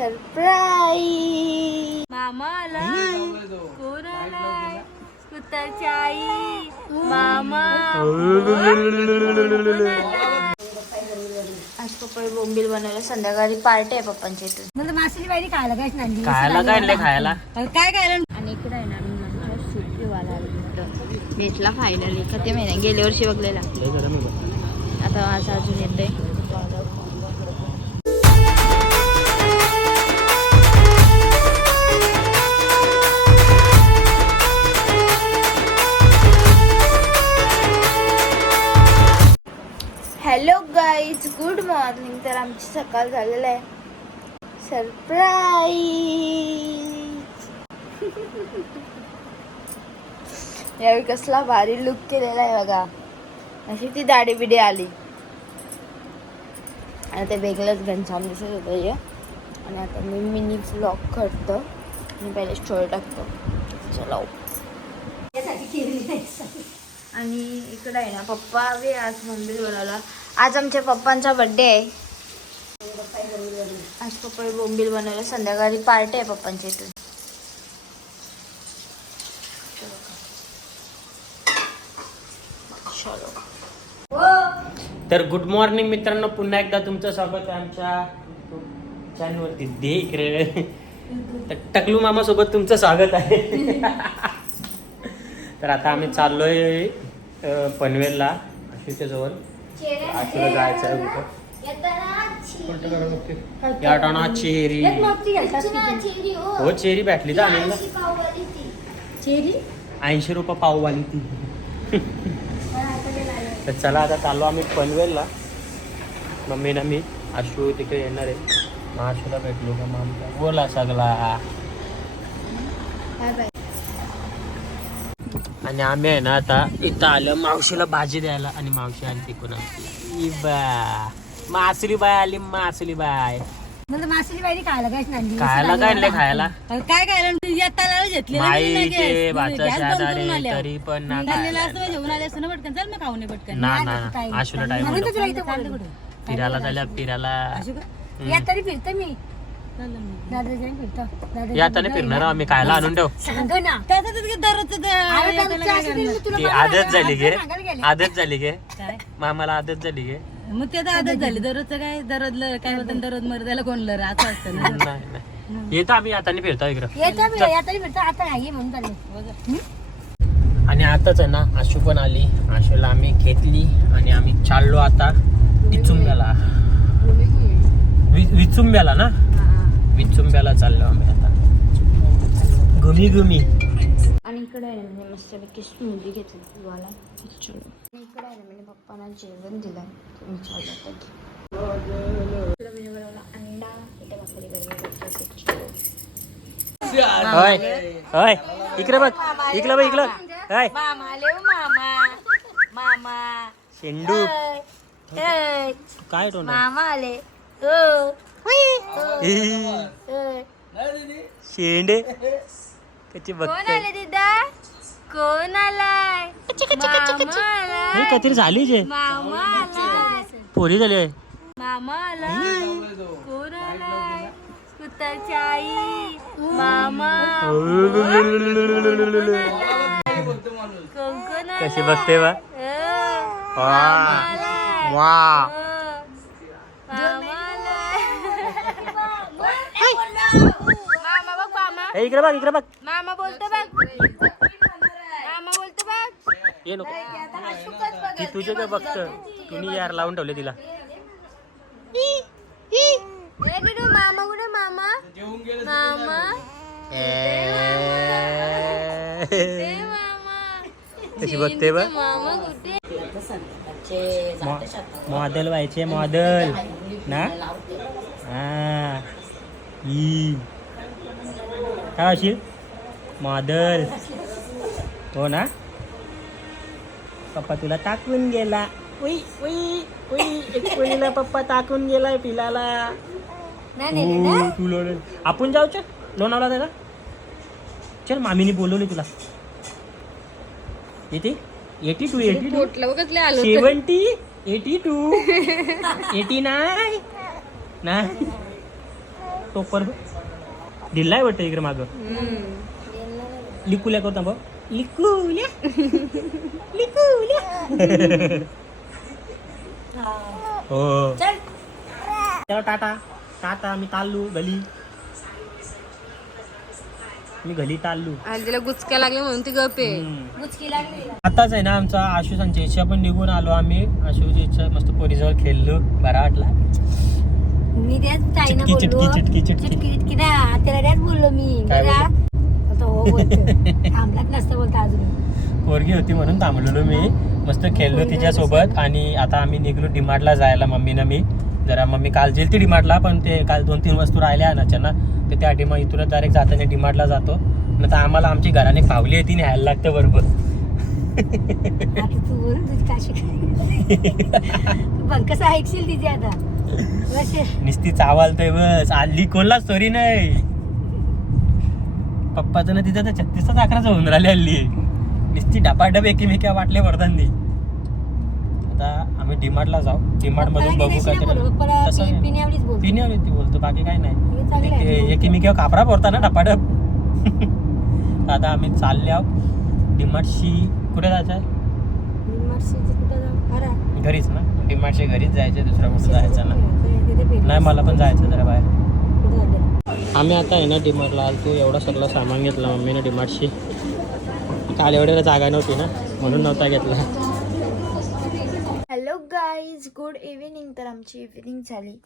Surprise मामा आलाय. कोण आलाय. कुत्ताची आई. मामा. आज पप्पा बोंबील बनवलं संध्याकाळी पार्टी आहे पप्पांच्या इथून. मला मासळी पाहिजे खायला काहीच नाही. खायला काय खायला. काय खायला? आणि इकडे आहे ना भेटला फायनली का ते महिन्या गेल्या वर्षी बघलेला. आता माझं अजून येते मॉर्निंग तर आमची सकाळ झालेलं आहे. सरप्राईज यावेळी कसला भारी लुक केलेला आहे बघा. अशी ती दाढी बिडी आली. आणि ते वेगळंच घनश्याम दिसत होतं हे. आणि आता मी मिनी ब्लॉग करतो. आणि पहिले स्टोरी टाकतो. चलो. आणि इकडं आहे ना पप्पा बी आज मुंबईत बोलावला. आज आमच्या पप्पांचा बड्डे आहे. आज पप्पा बोंबील बनवलं संध्याकाळी पार्टी आहे पप्पांच्या इथून. तर गुड मॉर्निंग मित्रांनो पुन्हा एकदा तुमचं स्वागत आहे आमच्या चॅनलवरती दे इकडे तर टकलू मामा सोबत तुमचं स्वागत आहे. तर आता आम्ही चाललोय अं, पनवेलला आशूच्या जवळ आशूला जायचं आहे कुठं? या टाणा चेरी हो. चेरी भेटली तर चेरी? ऐंशी रुपये पाववाली ती. तर चला आता चाललो आम्ही पनवेलला. मम्मी ना मी आशू तिकडे येणार आहे. मग आशूला भेटलो का मग बोला सगळा. Bye bye. आणि आम्ही आहे ना आता इथं आलं मावशीला भाजी द्यायला आणि मावशी आली तिकडून. आमची बा मासुली बाय आली मासुली बाय मला खायला काहीच नाही खायला काय खायला? काय खायला येताला घेतले तरी पण ना आले असं ना पटकन. चल मग खाऊ नये पटकन. ना ना आशूला टाइम म्हणून तर तुला इथं बोलवलं. फिरायला. झाल्या फिरायला? या तरी फिरतो मी. या आता नाही फिरणार आम्ही खायला आणून ठेव. सांग ना. अरे मी तुला ती आदत झाली गे. गेले. आदत झाली गे. काय? मामाला आदत झाली गे. मग ते तर आदत झाली. दररोजचं काय? दररोज ल- काय होतं? दररोज मरदाला कोण लर असं असतं ना. नाही नाही. येतो आम्ही आता नाही फिरतो इकडं. येतो मी या तरी फिरतो. आता नाही म्हणून चालले आणि आताच आहे ना आशू पण आली. आशूला आम्ही घेतली आणि आम्ही चाललो आता विचुंब्याला. वि- विचुंब्याला ना? विचुंब्याला चाललो आम्ही आता. गुमी गुमी आणि इकडे आहे ना म्हणजे मस्तपैकी स्मूदी घेतली चलो. आणि इकडे आहे ना म्हणजे पप्पांना जेवण दिलं अंडा. इथे बनवली होय. होय. इकडे बघ. इकडे बघ इकडं होय. मामा हो मामा. मामा. शेंडू. ए, काय तो मामा आले. हो. शेंडे कशी कोण बघते आले दिदा कोण आलाय हे काहीतरी झाली जे मामा आलाय पोरी झाली आहे मामा आलाय कोण आलाय कुत्ताची आई मामा कोण कोण आलाय? कशी बघते बा हो, वा. वा हो, मामा आलाय. मामा बघ हे इकडे बघ इकडे बघ. मामा बोलतो बघ. मामा बोलतो बघ. ये नको. ती तुझे काय बघत. तुम्ही यार लावून ठेवले तिला. ए, मामा कुठे मामा. मामा. ए, मामा. कशी बघते बा मामा कुठे मॉडेल व्हायचे मॉडेल ना? हा ई. काय अशी? मॉडेल हो ना? पप्पा तुला टाकून गेला. उई उई उई. एक कोणीला पप्पा टाकून गेलाय पिलाला. हो. आपण जाऊ चल. लोणावला दादा चल मामीने बोलवले तुला. येते? Eighty two eighty two. आलो सेवन्टी एटी टू. एटी नाय नाही टोपर दिलाय वाटतं इकडे मागं. लिकुल्या करता बघ. लिकुल्या? लिकुल्या? हो. चला. टाटा. टाटा मी ताल्लू गली. मी गली ताल्लू आणि तिला गुचक्या लागले म्हणून ती गप आहे. आताच आहे ना आमचा आशू त्यांच्या इच्छा पण निघून आलो आम्ही. आशूची इच्छा मस्त पोरीजवळ खेळलो. बरा वाटला. मी त्याच ताईनं चिटकी बोललो चिटकी चिटकी. चिटकी चिटकी ना त्याला त्याच बोललो मी. काय हो बोलतो थांबलाच नसतं बोलतो अजून. पोरगी होती म्हणून थांबलेलो मी. मस्त खेळलो तिच्यासोबत आणि आता आम्ही निघलो डिमार्टला जायला मम्मीनं मी. जरा मम्मी काल गेली ती डिमार्टला पण ते काल दोन तीन वस्तू राहिल्या ना तर त्या डिमा इथूनच डायरेक्ट जाताना डिमार्टला जातो. नाही तर आम्हाला आमची घराने पावली आहे ती न्यायला लागतं बरोबर. आता तू बोल तुझी काशी तू ऐकशील तिची आता. नुसती चावालतोय बस. आली कोणला स्टोरी नाही? पप्पाचं ना तिथं तर छत्तीसच अकराच होऊन राहिले हल्ली. नुसती डपाडप एकीमेक्या वाटले वर्धांनी आता आम्ही डिमार्टला जाऊ. डिमार्ट मधून बघू काय तसं पिण्यावर ती बोलतो बाकी काय नाही. एकीमेक्या कापरा पडता ना डपाडप आता आम्ही चालले आहोत. डिमार्टशी कुठे जायचं आहे निम्माडशीचं कुठं जाऊ? अरे, घरीच ना? डिमार्टशी घरीच जायचं दुसरं कुठं जायचं ना. नाही मला पण जायचं जरा बाहेर? आम्ही आता आहे ना डिमार्टला आलतो एवढा सगळं सामान घेतलं मम्मीने डिमार्टशी. काल एवढ्याला जागा नव्हती ना म्हणून नव्हता घेतला. हॅलो गाईज गुड इव्हिनिंग तर आमची इव्हिनिंग झाली.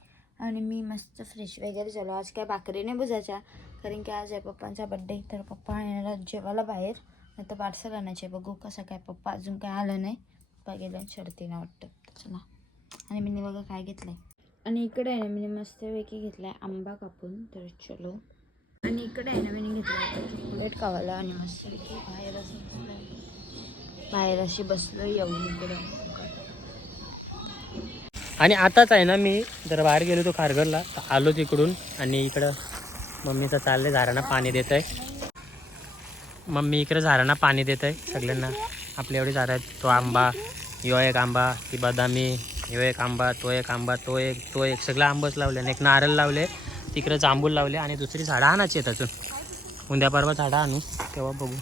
आणि मी मस्त फ्रेश वगैरे झालो. आज काय भाकरीने बुजायच्या. कारण की आज आहे पप्पांचा बड्डे तर पप्पा येणार जेवायला बाहेर. नाही तर पार्सल आणायचे. बघू कसं काय पप्पा अजून काय आलं नाही. पप्पा शर्ती ना वाटतं. चला. आणि मी बघा काय घेतलं आहे आणि इकडे आहे ना मी मस्तपैकी घेतला आहे आंबा कापून. तर चलो. आणि इकडे आहे ना मी घेतलं वेट खावायला आणि मस्तपैकी बाहेर असं बाहेर अशी बसलो येऊन इकडं. आणि आताच आहे ना मी जर बाहेर गेलो तो खारघरला तर आलो तिकडून आणि इकडं मम्मीचं चाललंय झाडांना पाणी देत आहे मम्मी इकडे झाडांना पाणी देत आहे सगळ्यांना. आपल्या एवढे झाडं आहेत तो आंबा यो एक आंबा ती बदामी यो एक आंबा तो एक आंबा तो एक तो एक. सगळं आंबच लावले आणि एक नारळ लावले तिकडे जांभूळ लावले आणि दुसरी झाडं आणायची आहेत अजून. उद्या परवा झाडं आणू तेव्हा बघू.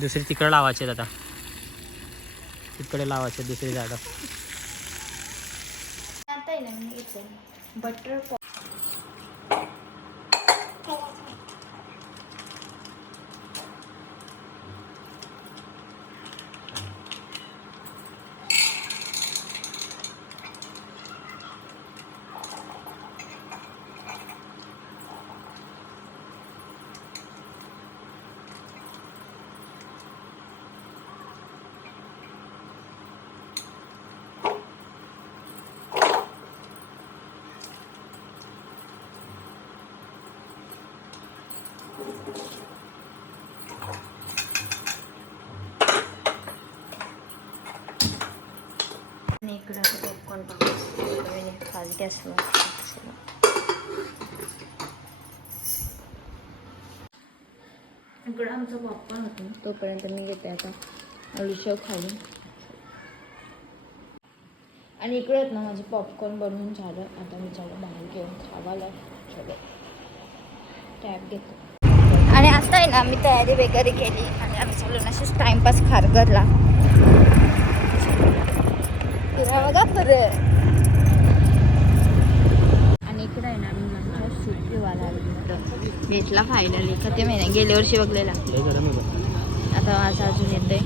दुसरी तिकडं लावायची आहेत आता. तिकडे लावायचे दुसरी झाडं. बटर आणि इकडं आता पॉपकॉर्न गॅसवर इकडं आमचा पॉपकॉर्न होतो. तोपर्यंत मी घेते आता अडीचशे खाली. आणि इकडे आहेत ना माझे पॉपकॉर्न बनवून झालं. आता मी चालू बाहेर घेऊन खावायला. चलो. टॅब घेतो. मस्त आहे ना मी तयारी वगैरे केली आणि आम्ही चालू असेच टाईमपास टाइमपास खारघरला. बघा आणि इकडे आहे ना मी माझ्या सूप भेटला फायनली का ते महिना गेल्या वर्षी बघलेला. आता आज अजून येते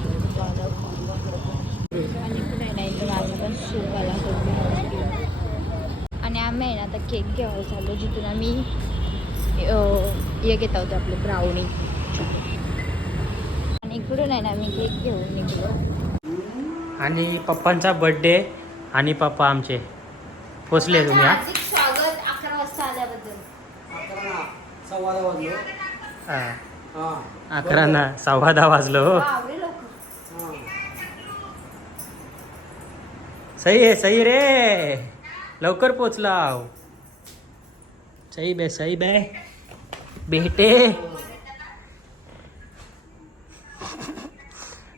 आणि इकडे नाही तर इकडे पण सूप आला आणि आम्ही आहे ना आता केक घ्यायला चाललो जिथून आम्ही हे घेत आहोत आपले ब्राउनी आणि इकडून आहे ना आम्ही केक घेऊन निघलो. आणि पप्पांचा बर्थडे आणि पप्पा आमचे. पोचले तुम्ही हा? स्वागत अकरा वाजता आल्याबद्दल. अकरा ना सव्वा दहा वाजलो. हो. सही आहे सही रे. लवकर पोचला सही बे सही बे। बेटे।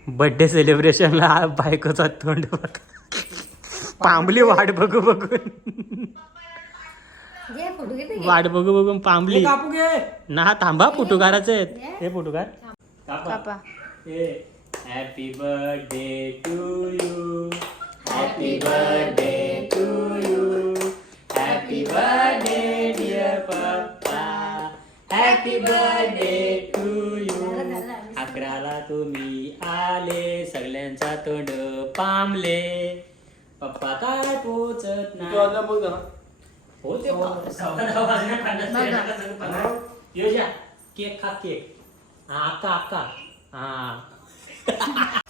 बर्थडे सेलिब्रेशनला बायकोचा तोंड बघ. पांबली वाट बघू बघून. वाट बघू बघून पांबली. कापू घे. ना थांबा फोटोकाराचे आहेत. हे फोटोकार कापा. Happy birthday to you happy birthday to you happy birthday dear पप्पा हॅपी बर्थडे टू यू अकराला तुम्ही आले सगळ्यांचा तोंड पामले. पप्पा काय पोचत तू नाही आता बघ जरा हो सव्वा दहा वाजले पन्नास पन्नास. केक खा केक. हा अक्का अक्का हा.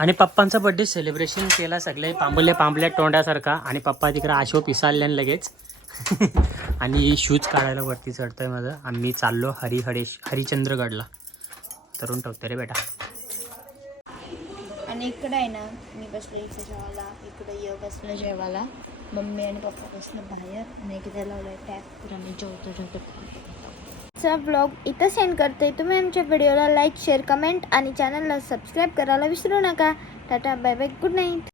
आणि पप्पांचा बर्थडे सेलिब्रेशन केला सगळे पांबले पांबल्या तोंडासारखा. आणि पप्पा तिकडे आशो पिसाळले लगेच. आणि शूज काढायला वरती चढतोय माझं. आम्ही चाललो हरिहरेश हरिचंद्रगडला. तरुण ठेवतो रे बेटा. आणि इकडे आहे ना मी बसलो इथे जेवायला. इकडे य बसलं जेवायला. मम्मी आणि पप्पा बसलं बाहेर. आणि इकडे लावलं टॅप तर आम्ही जेवतो जेवतो. चा ब्लॉग इथं सेंड करते. तुम्ही आमच्या व्हिडिओला लाईक शेअर कमेंट आणि चॅनलला सबस्क्राईब करायला विसरू नका. Tata bye bye good night